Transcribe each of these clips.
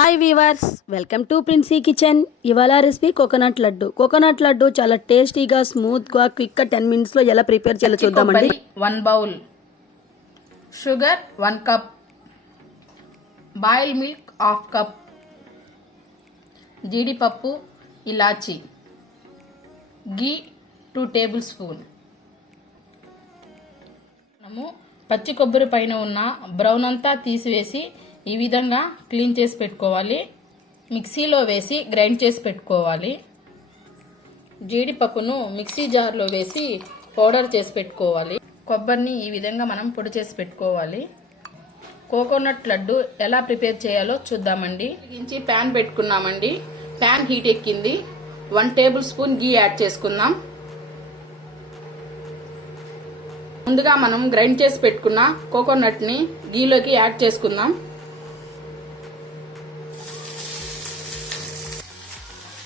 Hi viewers, welcome to Princy kitchen. ఇవాళ recipe coconut laddu. Coconut laddu చాలా టేస్టీగా, స్మూత్గా, క్విక్గా 10 మినిట్స్లో ఎలా ప్రిపేర్ చేయాలో చూద్దామండి. 1 bowl, sugar 1 cup, boil milk 1/2 cup, జీడిపప్పు, ఇలాచి, గీ 2 టేబుల్ స్పూన్. మనము పచ్చి కొబ్బరి పైన ఉన్న బ్రౌన్ అంతా తీసివేసి ఈ విధంగా క్లీన్ చేసి పెట్టుకోవాలి. మిక్సీలో వేసి గ్రైండ్ చేసి పెట్టుకోవాలి. జీడిపప్పును మిక్సీ జార్లో వేసి పౌడర్ చేసి పెట్టుకోవాలి. కొబ్బరిని ఈ విధంగా మనం పొడి చేసి పెట్టుకోవాలి. కోకోనట్ లడ్డు ఎలా ప్రిపేర్ చేయాలో చూద్దామండి. ఇంచి ప్యాన్ పెట్టుకున్నామండి. ప్యాన్ హీట్ ఎక్కింది. 1 టేబుల్ స్పూన్ గీ యాడ్ చేసుకుందాం. ముందుగా మనం గ్రైండ్ చేసి పెట్టుకున్న కోకోనట్ని గీలోకి యాడ్ చేసుకుందాం.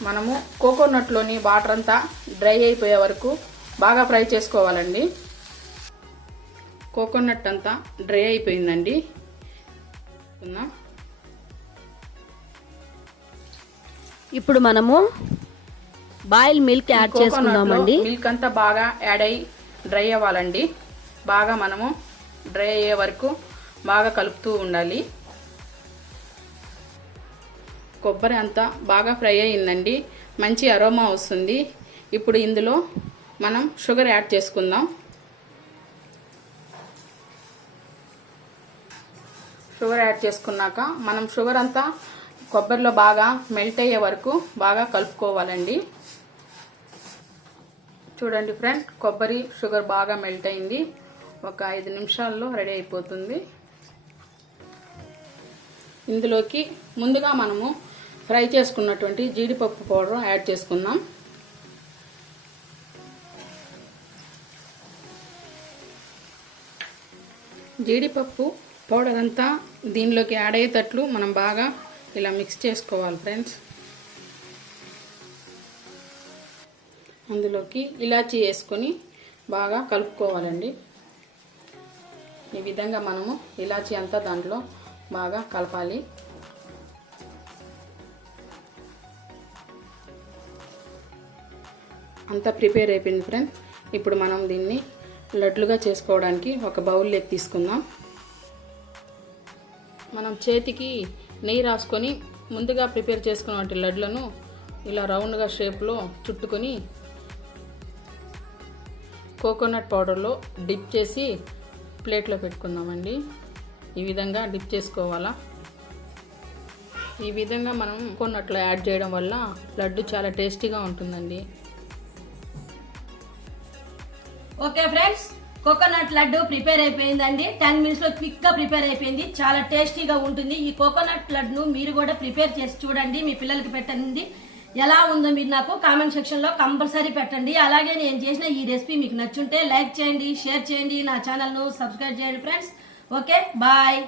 మనము కోకోనట్లోని వాటర్ అంతా డ్రై అయిపోయే వరకు బాగా ఫ్రై చేసుకోవాలండి. కోకోనట్ అంతా డ్రై అయిపోయిందండి. ఇప్పుడు మనము బాయిల్ మిల్క్ యాడ్ చేసుకుందామండి. మిల్క్ అంతా బాగా యాడ్ అయ్యి డ్రై అవ్వాలండి. బాగా మనము డ్రై అయ్యే వరకు బాగా కలుపుతూ ఉండాలి. కొబ్బరి అంతా బాగా ఫ్రై అయ్యిందండి. మంచి అరోమా వస్తుంది. ఇప్పుడు ఇందులో మనం షుగర్ యాడ్ చేసుకుందాం. షుగర్ యాడ్ చేసుకున్నాక మనం షుగర్ అంతా కొబ్బరిలో బాగా మెల్ట్ అయ్యే వరకు బాగా కలుపుకోవాలండి. చూడండి ఫ్రెండ్, కొబ్బరి షుగర్ బాగా మెల్ట్ అయింది. ఒక 5 నిమిషాల్లో రెడీ అయిపోతుంది. ఇందులోకి ముందుగా మనము ఫ్రై చేసుకున్నటువంటి జీడిపప్పు పౌడర్ యాడ్ చేసుకుందాం. జీడిపప్పు పౌడర్ అంతా దీనిలోకి యాడ్ అయ్యేటట్లు మనం బాగా ఇలా మిక్స్ చేసుకోవాలి ఫ్రెండ్స్. అందులోకి ఇలాచీ వేసుకొని బాగా కలుపుకోవాలండి. ఈ విధంగా మనము ఇలాచీ అంతా దాంట్లో బాగా కలపాలి. అంతా ప్రిపేర్ అయిపోయింది ఫ్రెండ్. ఇప్పుడు మనం దీన్ని లడ్లుగా చేసుకోవడానికి ఒక బౌల్లోకి తీసుకుందాం. మనం చేతికి నెయ్యి రాసుకొని ముందుగా ప్రిపేర్ చేసుకున్న లడ్లను ఇలా రౌండ్గా షేప్లో చుట్టుకొని కోకోనట్ పౌడర్లో డిప్ చేసి ప్లేట్లో పెట్టుకుందామండి. ఈ విధంగా డిప్ చేసుకోవాలా. ఈ విధంగా మనం కోకోనట్లో యాడ్ చేయడం వల్ల లడ్డు చాలా టేస్టీగా ఉంటుందండి. Okay friends, coconut laddu prepare అయిపోయిందండి. 10 మినిట్స్లో క్విక్గా ప్రిపేర్ అయిపోయింది. చాలా టేస్టీగా ఉంటుంది. ఈ కోకోనట్ లడ్డును మీరు కూడా ప్రిపేర్ చేసి చూడండి. మీ పిల్లలకి పెట్టండి. ఎలా ఉందో మీరు నాకు కామెంట్ సెక్షన్లో కంపల్సరీ పెట్టండి. అలాగే నేను చేసిన ఈ రెసిపీ మీకు నచ్చుంటే లైక్ చేయండి, షేర్ చేయండి, నా ఛానల్ను సబ్స్క్రైబ్ చేయండి ఫ్రెండ్స్. Okay, bye.